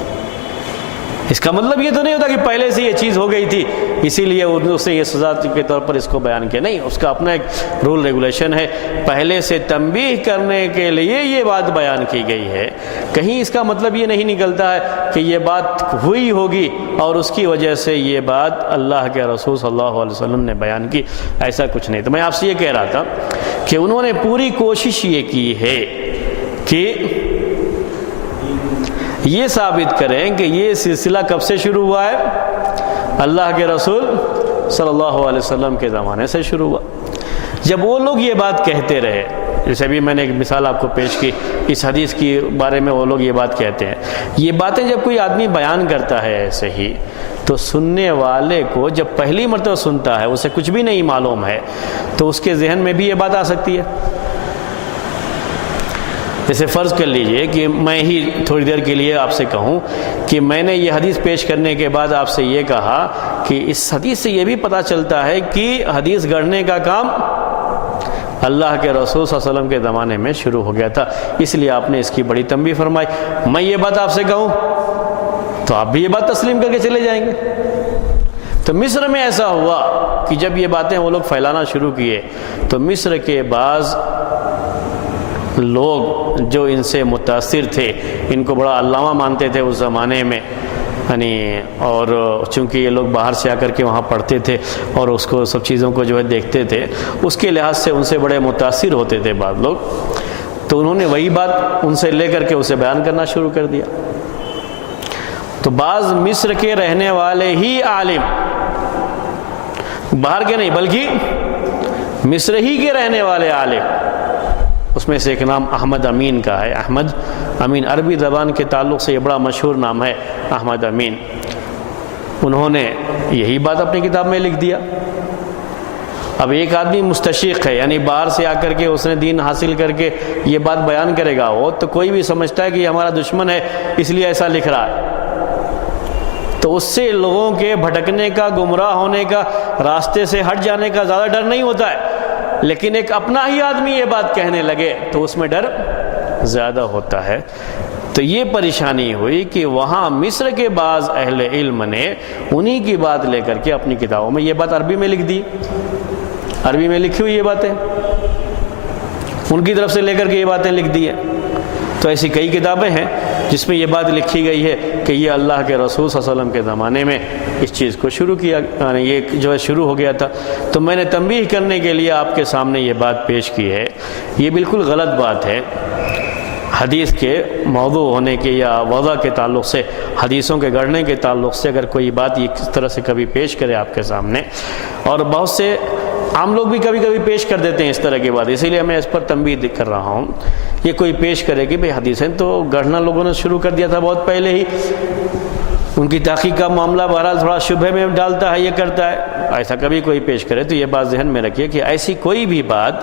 اس کا مطلب یہ تو نہیں ہوتا کہ پہلے سے یہ چیز ہو گئی تھی اسی لیے اس نے یہ سزا کے طور پر اس کو بیان کیا، نہیں، اس کا اپنا ایک رول ریگولیشن ہے، پہلے سے تنبیہ کرنے کے لیے یہ بات بیان کی گئی ہے۔ کہیں اس کا مطلب یہ نہیں نکلتا ہے کہ یہ بات ہوئی ہوگی اور اس کی وجہ سے یہ بات اللہ کے رسول صلی اللہ علیہ وسلم نے بیان کی، ایسا کچھ نہیں۔ تو میں آپ سے یہ کہہ رہا تھا کہ انہوں نے پوری کوشش یہ کی ہے کہ یہ ثابت کریں کہ یہ سلسلہ کب سے شروع ہوا ہے، اللہ کے رسول صلی اللہ علیہ وسلم کے زمانے سے شروع ہوا۔ جب وہ لوگ یہ بات کہتے رہے جیسے ابھی میں نے ایک مثال آپ کو پیش کی، اس حدیث کے بارے میں وہ لوگ یہ بات کہتے ہیں، یہ باتیں جب کوئی آدمی بیان کرتا ہے ایسے ہی تو سننے والے کو جب پہلی مرتبہ سنتا ہے، اسے کچھ بھی نہیں معلوم ہے، تو اس کے ذہن میں بھی یہ بات آ سکتی ہے۔ جیسے فرض کر لیجئے کہ میں ہی تھوڑی دیر کے لیے آپ سے کہوں کہ میں نے یہ حدیث پیش کرنے کے بعد آپ سے یہ کہا کہ اس حدیث سے یہ بھی پتہ چلتا ہے کہ حدیث گڑھنے کا کام اللہ کے رسول صلی اللہ علیہ وسلم کے زمانے میں شروع ہو گیا تھا، اس لیے آپ نے اس کی بڑی تنبیہ فرمائی۔ میں یہ بات آپ سے کہوں تو آپ بھی یہ بات تسلیم کر کے چلے جائیں گے۔ تو مصر میں ایسا ہوا کہ جب یہ باتیں وہ لوگ پھیلانا شروع کیے تو مصر کے بعض لوگ جو ان سے متاثر تھے، ان کو بڑا علامہ مانتے تھے اس زمانے میں، اور چونکہ یہ لوگ باہر سے آ کر کے وہاں پڑھتے تھے اور اس کو سب چیزوں کو جو ہے دیکھتے تھے، اس کے لحاظ سے ان سے بڑے متاثر ہوتے تھے بعض لوگ، تو انہوں نے وہی بات ان سے لے کر کے اسے بیان کرنا شروع کر دیا۔ تو بعض مصر کے رہنے والے ہی عالم، باہر کے نہیں بلکہ مصر ہی کے رہنے والے عالم، اس میں سے ایک نام احمد امین کا ہے۔ احمد امین عربی زبان کے تعلق سے یہ بڑا مشہور نام ہے، احمد امین۔ انہوں نے یہی بات اپنی کتاب میں لکھ دیا۔ اب ایک آدمی مستشق ہے، یعنی باہر سے آ کر کے اس نے دین حاصل کر کے یہ بات بیان کرے گا، وہ تو کوئی بھی سمجھتا ہے کہ یہ ہمارا دشمن ہے اس لیے ایسا لکھ رہا ہے، تو اس سے لوگوں کے بھٹکنے کا، گمراہ ہونے کا، راستے سے ہٹ جانے کا زیادہ ڈر نہیں ہوتا ہے، لیکن ایک اپنا ہی آدمی یہ بات کہنے لگے تو اس میں ڈر زیادہ ہوتا ہے۔ تو یہ پریشانی ہوئی کہ وہاں مصر کے بعض اہل علم نے انہی کی بات لے کر کے اپنی کتابوں میں یہ بات عربی میں لکھ دی، عربی میں لکھی ہوئی یہ باتیں ان کی طرف سے لے کر کے یہ باتیں لکھ دی ہیں۔ تو ایسی کئی کتابیں ہیں جس میں یہ بات لکھی گئی ہے کہ یہ اللہ کے رسول صلی اللہ علیہ وسلم کے زمانے میں اس چیز کو شروع کیا، یعنی یہ جو ہے شروع ہو گیا تھا۔ تو میں نے تنبیہ کرنے کے لیے آپ کے سامنے یہ بات پیش کی ہے، یہ بالکل غلط بات ہے۔ حدیث کے موضوع ہونے کے یا وضع کے تعلق سے، حدیثوں کے گڑھنے کے تعلق سے اگر کوئی بات یہ کس طرح سے کبھی پیش کرے آپ کے سامنے، اور بہت سے عام لوگ بھی کبھی کبھی پیش کر دیتے ہیں اس طرح کی بات، اسی لیے میں اس پر تنبیہ کر رہا ہوں۔ یہ کوئی پیش کرے کہ بھئی حدیثیں تو گڑھنا لوگوں نے شروع کر دیا تھا بہت پہلے ہی، ان کی تحقیق کا معاملہ بہرحال تھوڑا شبہ میں ڈالتا ہے، یہ کرتا ہے، ایسا کبھی کوئی پیش کرے تو یہ بات ذہن میں رکھیے کہ ایسی کوئی بھی بات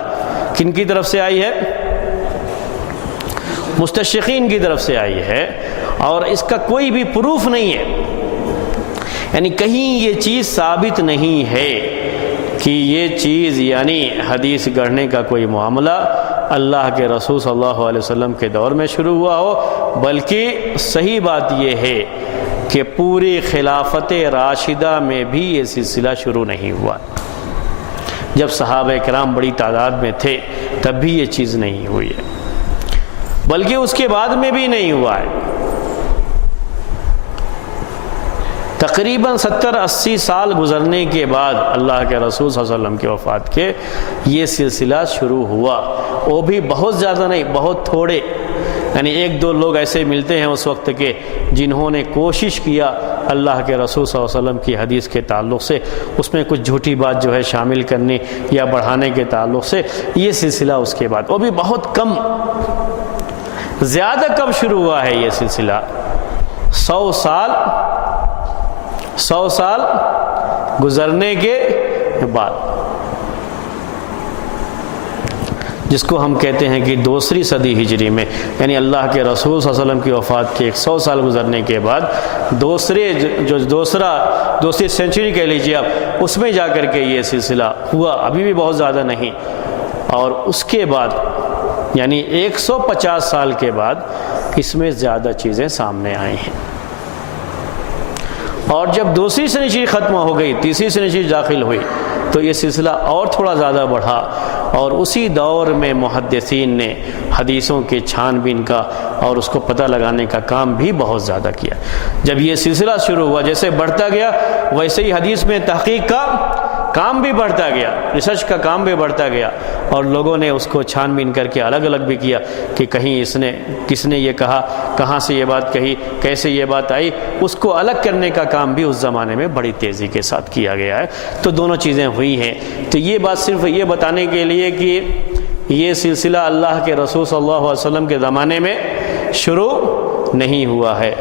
کن کی طرف سے آئی ہے؟ مستشقین کی طرف سے آئی ہے، اور اس کا کوئی بھی پروف نہیں ہے، یعنی کہیں یہ چیز ثابت نہیں ہے کہ یہ چیز یعنی حدیث گڑھنے کا کوئی معاملہ اللہ کے رسول صلی اللہ علیہ وسلم کے دور میں شروع ہوا ہو، بلکہ صحیح بات یہ ہے کہ پوری خلافت راشدہ میں بھی یہ سلسلہ شروع نہیں ہوا۔ جب صحابہ کرام بڑی تعداد میں تھے تب بھی یہ چیز نہیں ہوئی ہے، بلکہ اس کے بعد میں بھی نہیں ہوا ہے۔ تقریباً 70-80 سال گزرنے کے بعد اللہ کے رسول صلی اللہ علیہ وسلم کی وفات کے یہ سلسلہ شروع ہوا، وہ بھی بہت زیادہ نہیں، بہت تھوڑے، یعنی 1-2 لوگ ایسے ملتے ہیں اس وقت کے جنہوں نے کوشش کیا اللہ کے رسول صلی اللہ علیہ وسلم کی حدیث کے تعلق سے اس میں کچھ جھوٹی بات جو ہے شامل کرنے یا بڑھانے کے تعلق سے، یہ سلسلہ اس کے بعد، وہ بھی بہت کم، زیادہ کم شروع ہوا ہے یہ سلسلہ۔ 100 سال گزرنے کے بعد، جس کو ہم کہتے ہیں کہ دوسری صدی ہجری میں، یعنی اللہ کے رسول صلی اللہ علیہ وسلم کی وفات کے 100 سال گزرنے کے بعد دوسری سینچری کہہ لیجیے آپ، اس میں جا کر کے یہ سلسلہ ہوا، ابھی بھی بہت زیادہ نہیں، اور اس کے بعد یعنی 150 سال کے بعد اس میں زیادہ چیزیں سامنے آئی ہیں، اور جب دوسری سینچری ختم ہو گئی، تیسری سینچری داخل ہوئی تو یہ سلسلہ اور تھوڑا زیادہ بڑھا، اور اسی دور میں محدثین نے حدیثوں کے چھان بین کا اور اس کو پتہ لگانے کا کام بھی بہت زیادہ کیا۔ جب یہ سلسلہ شروع ہوا، جیسے بڑھتا گیا ویسے ہی حدیث میں تحقیق کا کام بھی بڑھتا گیا، ریسرچ کا کام بھی بڑھتا گیا، اور لوگوں نے اس کو چھان بین کر کے الگ الگ بھی کیا کہ کہیں کس نے یہ کہا، کہاں سے یہ بات کہی، کیسے یہ بات آئی، اس کو الگ کرنے کا کام بھی اس زمانے میں بڑی تیزی کے ساتھ کیا گیا ہے۔ تو دونوں چیزیں ہوئی ہیں۔ تو یہ بات صرف یہ بتانے کے لیے کہ یہ سلسلہ اللہ کے رسول صلی اللہ علیہ وسلم کے زمانے میں شروع نہیں ہوا ہے۔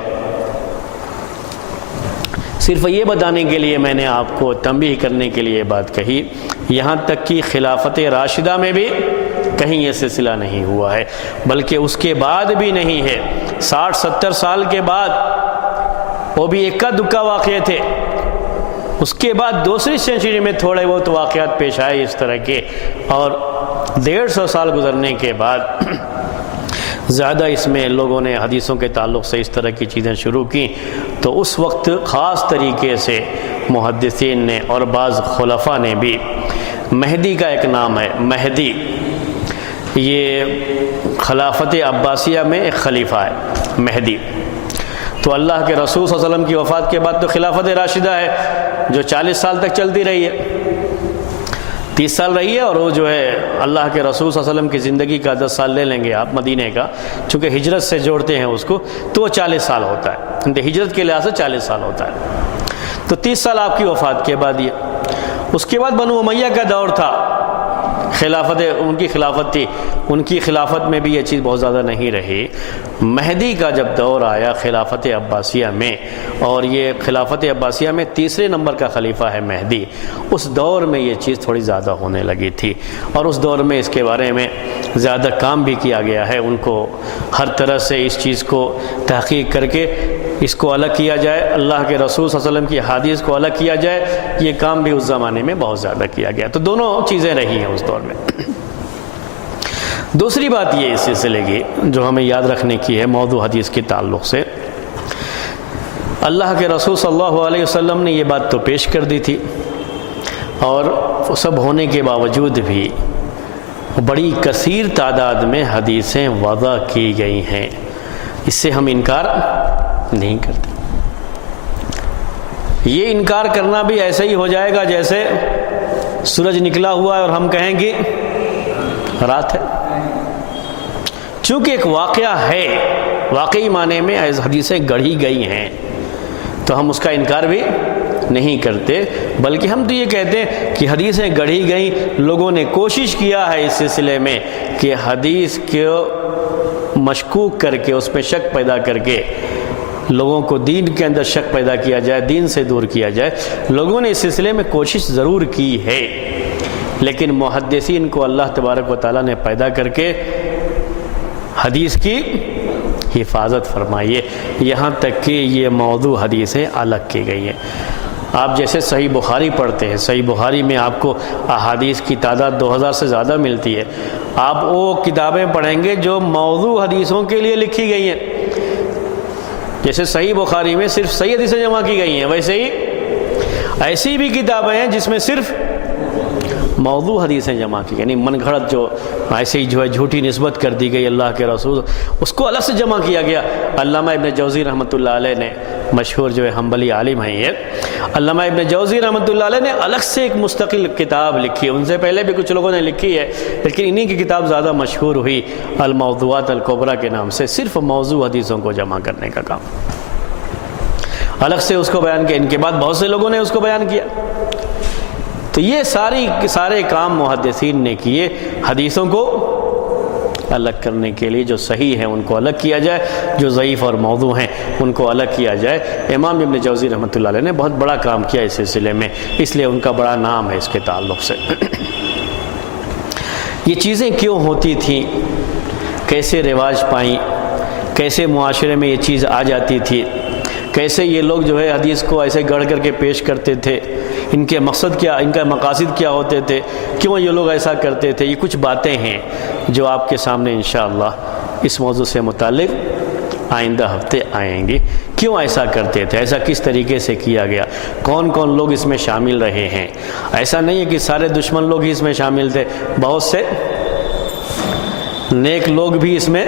صرف یہ بتانے کے لیے میں نے آپ کو تنبیہ کرنے کے لیے بات کہی، یہاں تک کہ خلافت راشدہ میں بھی کہیں یہ سلسلہ نہیں ہوا ہے، بلکہ اس کے بعد بھی نہیں ہے۔ 60-70 سال کے بعد وہ بھی اکا دکا واقعے تھے، اس کے بعد دوسری سینچری میں تھوڑے بہت واقعات پیش آئے اس طرح کے، اور 150 سال گزرنے کے بعد زیادہ اس میں لوگوں نے حدیثوں کے تعلق سے اس طرح کی چیزیں شروع کی، تو اس وقت خاص طریقے سے محدثین نے اور بعض خلفاء نے بھی، مہدی کا ایک نام ہے، مہدی یہ خلافت عباسیہ میں ایک خلیفہ ہے مہدی، تو اللہ کے رسول صلی اللہ علیہ وسلم کی وفات کے بعد تو خلافت راشدہ ہے جو 40 سال تک چلتی رہی ہے، 30 سال رہی ہے، اور وہ جو ہے اللہ کے رسول صلی اللہ علیہ وسلم کی زندگی کا 10 سال لے لیں گے آپ مدینہ کا، چونکہ ہجرت سے جوڑتے ہیں اس کو، تو وہ 40 سال ہوتا ہے، ہجرت کے لحاظ سے 40 سال ہوتا ہے، تو 30 سال آپ کی وفات کے بعد یہ۔ اس کے بعد بنو امیہ کا دور تھا، خلافت ان کی خلافت تھی، ان کی خلافت میں بھی یہ چیز بہت زیادہ نہیں رہی۔ مہدی کا جب دور آیا خلافت عباسیہ میں، اور یہ خلافت عباسیہ میں تیسرے نمبر کا خلیفہ ہے مہدی، اس دور میں یہ چیز تھوڑی زیادہ ہونے لگی تھی، اور اس دور میں اس کے بارے میں زیادہ کام بھی کیا گیا ہے، ان کو ہر طرح سے اس چیز کو تحقیق کر کے اس کو الگ کیا جائے، اللہ کے رسول صلی اللہ علیہ وسلم کی حدیث کو الگ کیا جائے، یہ کام بھی اس زمانے میں بہت زیادہ کیا گیا، تو دونوں چیزیں رہی ہیں اس دور میں۔ دوسری بات یہ اس سلسلے کی جو ہمیں یاد رکھنے کی ہے موضوع حدیث کے تعلق سے، اللہ کے رسول صلی اللہ علیہ وسلم نے یہ بات تو پیش کر دی تھی، اور سب ہونے کے باوجود بھی بڑی کثیر تعداد میں حدیثیں وضع کی گئی ہیں، اس سے ہم انکار نہیں کرتے۔ یہ انکار کرنا بھی ایسا ہی ہو جائے گا جیسے سورج نکلا ہوا ہے اور ہم کہیں گے رات ہے، چونکہ ایک واقعہ ہے، واقعی معنی میں حدیثیں گڑھی گئی ہیں، تو ہم اس کا انکار بھی نہیں کرتے، بلکہ ہم تو یہ کہتے ہیں کہ حدیثیں گڑھی گئیں، لوگوں نے کوشش کیا ہے اس سلسلے میں کہ حدیث کو مشکوک کر کے اس میں شک پیدا کر کے لوگوں کو دین کے اندر شک پیدا کیا جائے، دین سے دور کیا جائے، لوگوں نے اس سلسلے میں کوشش ضرور کی ہے، لیکن محدثین کو اللہ تبارک و تعالیٰ نے پیدا کر کے حدیث کی حفاظت فرمائی ہے، یہاں تک کہ یہ موضوع حدیثیں الگ کی گئی ہیں۔ آپ جیسے صحیح بخاری پڑھتے ہیں، صحیح بخاری میں آپ کو احادیث کی تعداد 2000 سے زیادہ ملتی ہے، آپ وہ کتابیں پڑھیں گے جو موضوع حدیثوں کے لیے لکھی گئی ہیں، جیسے صحیح بخاری میں صرف صحیح حدیثیں جمع کی گئی ہیں، ویسے ہی ایسی بھی کتابیں ہیں جس میں صرف موضوع حدیثیں جمع کی، یعنی من گھڑت جو ایسے ہی جو ہے جھوٹی نسبت کر دی گئی اللہ کے رسول، اس کو الگ سے جمع کیا گیا۔ علامہ ابن جوزی رحمۃ اللہ علیہ نے، مشہور جو ہے حنبلی عالم ہیں یہ، علامہ ابن جوزی رحمۃ اللہ علیہ نے الگ سے ایک مستقل کتاب لکھی ہے، ان سے پہلے بھی کچھ لوگوں نے لکھی ہے، لیکن انہی کی کتاب زیادہ مشہور ہوئی الموضوعات الکبریٰ کے نام سے، صرف موضوع حدیثوں کو جمع کرنے کا کام، الگ سے اس کو بیان کیا، ان کے بعد بہت سے لوگوں نے اس کو بیان کیا، تو یہ سارے کام محدثین نے کیے، حدیثوں کو الگ کرنے کے لیے، جو صحیح ہیں ان کو الگ کیا جائے، جو ضعیف اور موضوع ہیں ان کو الگ کیا جائے۔ امام ابن جوزی رحمۃ اللہ علیہ نے بہت بڑا کام کیا اس سلسلے میں، اس لیے ان کا بڑا نام ہے اس کے تعلق سے۔ یہ چیزیں کیوں ہوتی تھیں، کیسے رواج پائیں، کیسے معاشرے میں یہ چیز آ جاتی تھی، کیسے یہ لوگ جو ہے حدیث کو ایسے گڑھ کر کے پیش کرتے تھے، ان کے مقصد کیا، ان کا مقاصد کیا ہوتے تھے، کیوں یہ لوگ ایسا کرتے تھے، یہ کچھ باتیں ہیں جو آپ کے سامنے انشاءاللہ اس موضوع سے متعلق آئندہ ہفتے آئیں گی۔ کیوں ایسا کرتے تھے، ایسا کس طریقے سے کیا گیا، کون کون لوگ اس میں شامل رہے ہیں، ایسا نہیں ہے کہ سارے دشمن لوگ ہی اس میں شامل تھے، بہت سے نیک لوگ بھی اس میں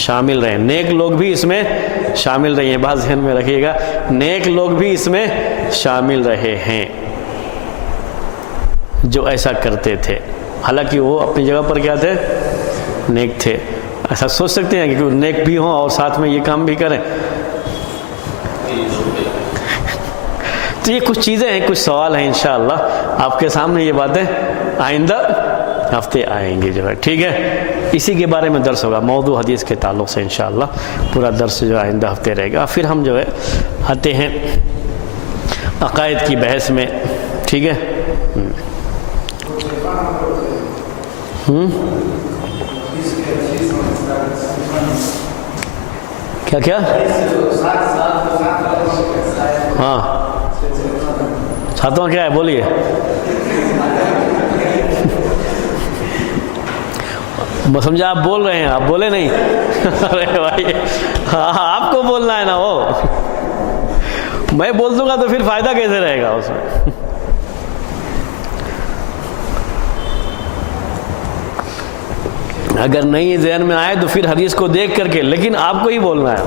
شامل رہے، نیک لوگ بھی اس میں شامل رہے ہیں، بات ذہن میں رکھیے گا، نیک لوگ بھی اس میں شامل رہے ہیں جو ایسا کرتے تھے، حالانکہ وہ اپنی جگہ پر کیا تھے، نیک تھے۔ ایسا سوچ سکتے ہیں کہ نیک بھی ہوں اور ساتھ میں یہ کام بھی کریں، تو یہ کچھ چیزیں ہیں، کچھ سوال ہیں، انشاءاللہ آپ کے سامنے یہ باتیں آئندہ ہفتے آئیں گے جو ہے، ٹھیک ہے. اسی کے بارے میں درس ہوگا، موضوع حدیث کے تعلق سے انشاءاللہ پورا درس جو آئندہ ہفتے رہے گا. پھر ہم جو ہے آتے ہیں عقائد کی بحث میں، ٹھیک ہے. کیا کیا؟ ہاں ساتواں کیا ہے بولیے. سمجھا آپ بول رہے ہیں، آپ بولے نہیں. ارے بھائی ہاں آپ کو بولنا ہے نا، وہ میں بول دوں گا تو پھر فائدہ کیسے رہے گا اس میں. اگر نہیں ذہن میں آئے تو پھر حدیث کو دیکھ کر کے، لیکن آپ کو ہی بولنا ہے.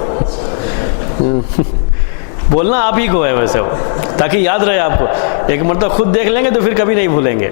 بولنا آپ ہی کو ہے ویسے وہ، تاکہ یاد رہے آپ کو. ایک مرتبہ خود دیکھ لیں گے تو پھر کبھی نہیں بھولیں گے.